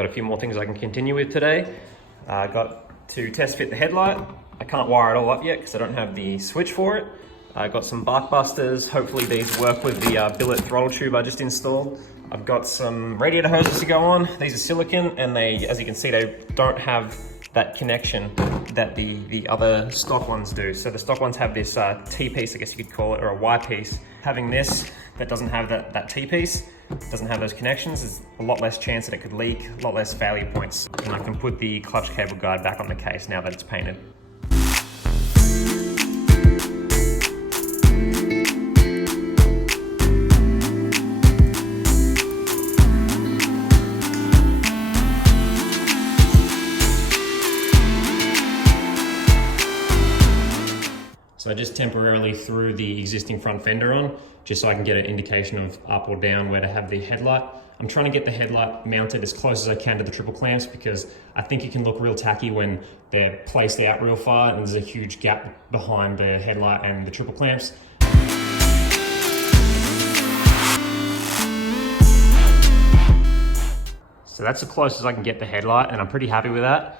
got a few more things I can continue with today. I got to test fit the headlight. I can't wire it all up yet because I don't have the switch for it. I got some bark busters. Hopefully these work with the billet throttle tube I just installed. I've got some radiator hoses to go on. These are silicone, and they, as you can see, they don't have that connection that the other stock ones do. So the stock ones have this T-piece, I guess you could call it, or a Y-piece. Having this that doesn't have that T-piece, doesn't have those connections, there's a lot less chance that it could leak, a lot less failure points. And I can put the clutch cable guide back on the case now that it's painted. So I just temporarily threw the existing front fender on, just so I can get an indication of up or down where to have the headlight. I'm trying to get the headlight mounted as close as I can to the triple clamps because I think it can look real tacky when they're placed out real far and there's a huge gap behind the headlight and the triple clamps. So that's the closest I can get the headlight, and I'm pretty happy with that.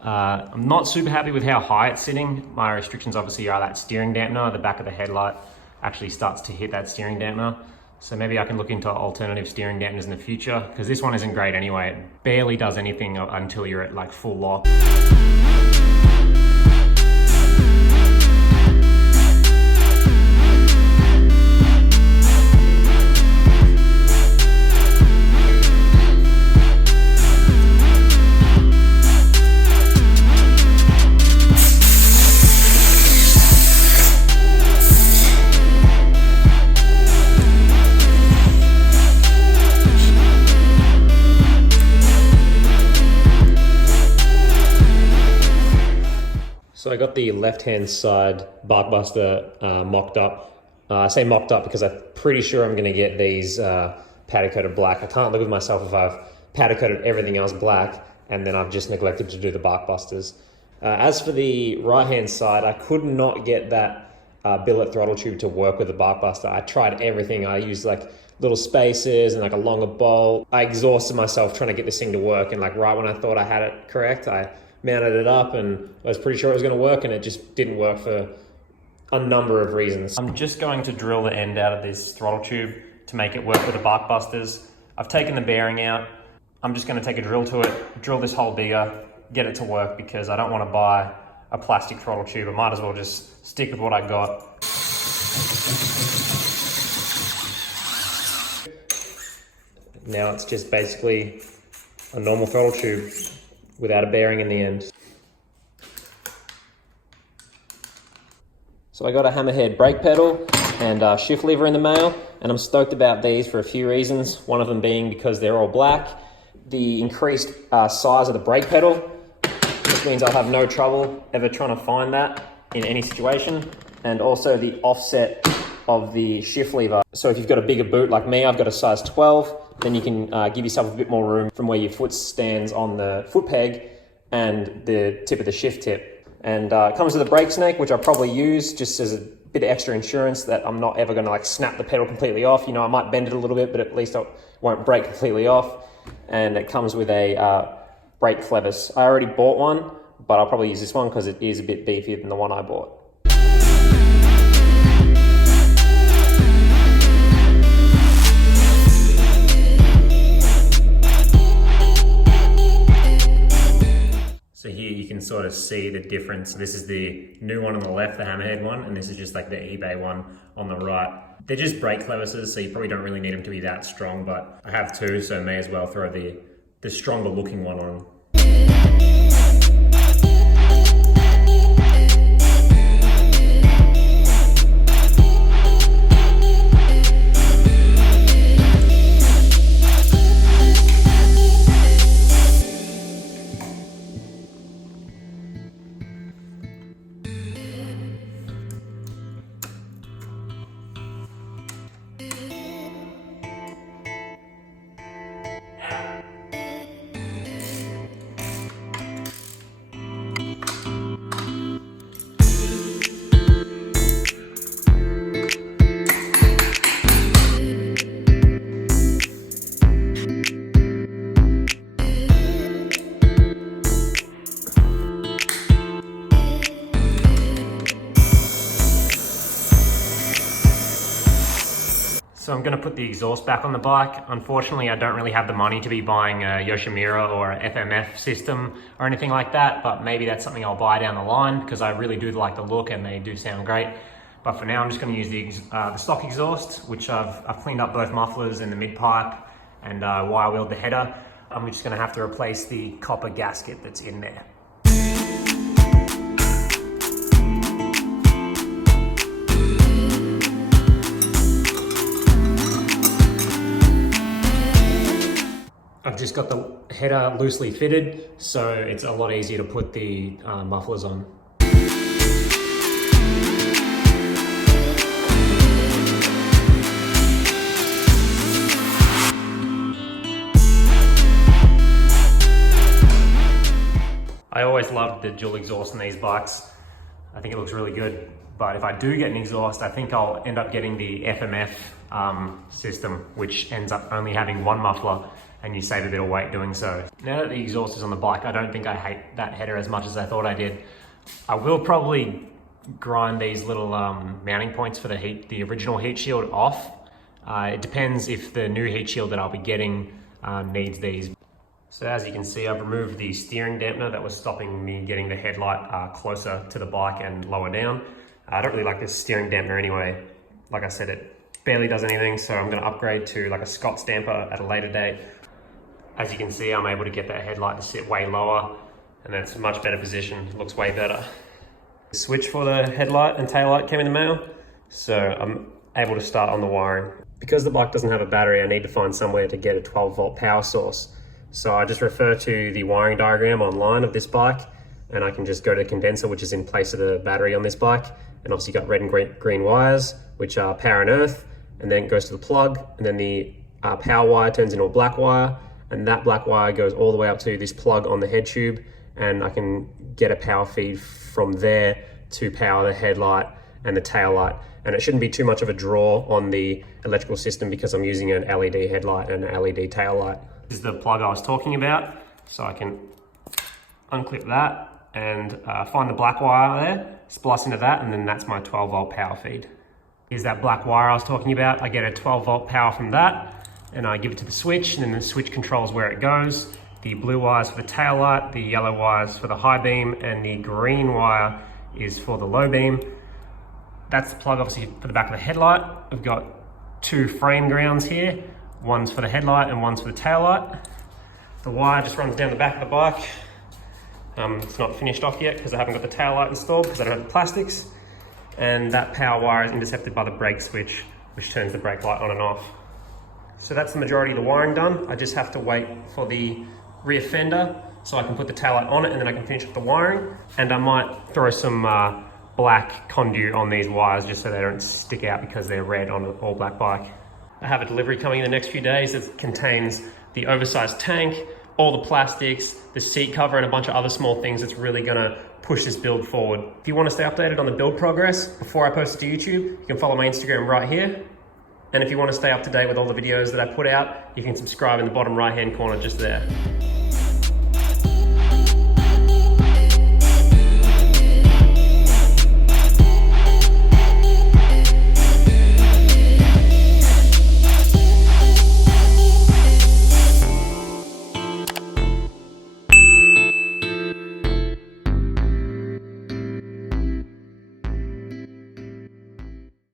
I'm not super happy with how high it's sitting. My restrictions obviously are that steering dampener. The back of the headlight actually starts to hit that steering dampener. So maybe I can look into alternative steering dampeners in the future, because this one isn't great anyway. It barely does anything until you're at like full lock. So I got the left-hand side bark buster mocked up. I say mocked up because I'm pretty sure I'm gonna get these powder coated black. I can't live with myself if I've powder coated everything else black and then I've just neglected to do the bark busters. As for the right-hand side, I could not get that billet throttle tube to work with the bark buster. I tried everything. I used like little spacers and like a longer bolt. I exhausted myself trying to get this thing to work, and like right when I thought I had it correct, I mounted it up and I was pretty sure it was going to work, and it just didn't work for a number of reasons. I'm just going to drill the end out of this throttle tube to make it work with the bark busters. I've taken the bearing out. I'm just going to take a drill to it, drill this hole bigger, get it to work, because I don't want to buy a plastic throttle tube. I might as well just stick with what I got. Now it's just basically a normal throttle tube without a bearing in the end. So I got a Hammerhead brake pedal and shift lever in the mail, and I'm stoked about these for a few reasons. One of them being because they're all black, the increased size of the brake pedal, which means I'll have no trouble ever trying to find that in any situation, and also the offset of the shift lever. So if you've got a bigger boot like me, I've got a size 12, then you can give yourself a bit more room from where your foot stands on the foot peg and the tip of the shift tip. And it comes with a brake snake, which I'll probably use just as a bit of extra insurance that I'm not ever gonna like snap the pedal completely off. You know, I might bend it a little bit, but at least I won't break completely off. And it comes with a brake clevis. I already bought one, but I'll probably use this one because it is a bit beefier than the one I bought. So here you can sort of see the difference. This is the new one on the left, the Hammerhead one, and this is just like the eBay one on the right. They're just brake clevises, so you probably don't really need them to be that strong, but I have two, so I may as well throw the stronger looking one on. So I'm going to put the exhaust back on the bike. Unfortunately, I don't really have the money to be buying a Yoshimura or a FMF system or anything like that, but maybe that's something I'll buy down the line because I really do like the look and they do sound great. But for now, I'm just going to use the stock exhaust, which I've cleaned up both mufflers and the mid pipe and wire wheeled the header. I'm just going to have to replace the copper gasket that's in there. I've just got the header loosely fitted, so it's a lot easier to put the mufflers on. I always loved the dual exhaust in these bikes. I think it looks really good. But if I do get an exhaust, I think I'll end up getting the FMF system, which ends up only having one muffler, and you save a bit of weight doing so. Now that the exhaust is on the bike, I don't think I hate that header as much as I thought I did. I will probably grind these little mounting points for the original heat shield off. It depends if the new heat shield that I'll be getting needs these. So as you can see, I've removed the steering dampener that was stopping me getting the headlight closer to the bike and lower down. I don't really like this steering dampener anyway. Like I said, it barely does anything, so I'm going to upgrade to like a Scott stamper at a later date. As you can see, I'm able to get that headlight to sit way lower, and that's a much better position. It looks way better. The switch for the headlight and taillight came in the mail, so I'm able to start on the wiring. Because the bike doesn't have a battery, I need to find somewhere to get a 12-volt power source. So I just refer to the wiring diagram online of this bike, and I can just go to the condenser, which is in place of the battery on this bike. And obviously you've got red and green wires, which are power and earth, and then it goes to the plug, and then the power wire turns into a black wire, and that black wire goes all the way up to this plug on the head tube, and I can get a power feed from there to power the headlight and the tail light. And it shouldn't be too much of a draw on the electrical system because I'm using an LED headlight and an LED tail light. This is the plug I was talking about, so I can unclip that and find the black wire there, splice into that, and then that's my 12-volt power feed. Here's that black wire I was talking about. I get a 12-volt power from that, and I give it to the switch, and then the switch controls where it goes. The blue wires for the tail light, the yellow wires for the high beam, and the green wire is for the low beam. That's the plug obviously for the back of the headlight. I've got two frame grounds here. One's for the headlight and one's for the tail light. The wire just runs down the back of the bike. It's not finished off yet because I haven't got the tail light installed because I don't have the plastics. And that power wire is intercepted by the brake switch, which turns the brake light on and off. So that's the majority of the wiring done. I just have to wait for the rear fender so I can put the taillight on it, and then I can finish up the wiring. And I might throw some black conduit on these wires just so they don't stick out because they're red on an all black bike. I have a delivery coming in the next few days that contains the oversized tank, all the plastics, the seat cover, and a bunch of other small things that's really gonna push this build forward. If you want to stay updated on the build progress before I post it to YouTube, you can follow my Instagram right here. And if you want to stay up to date with all the videos that I put out, you can subscribe in the bottom right-hand corner just there.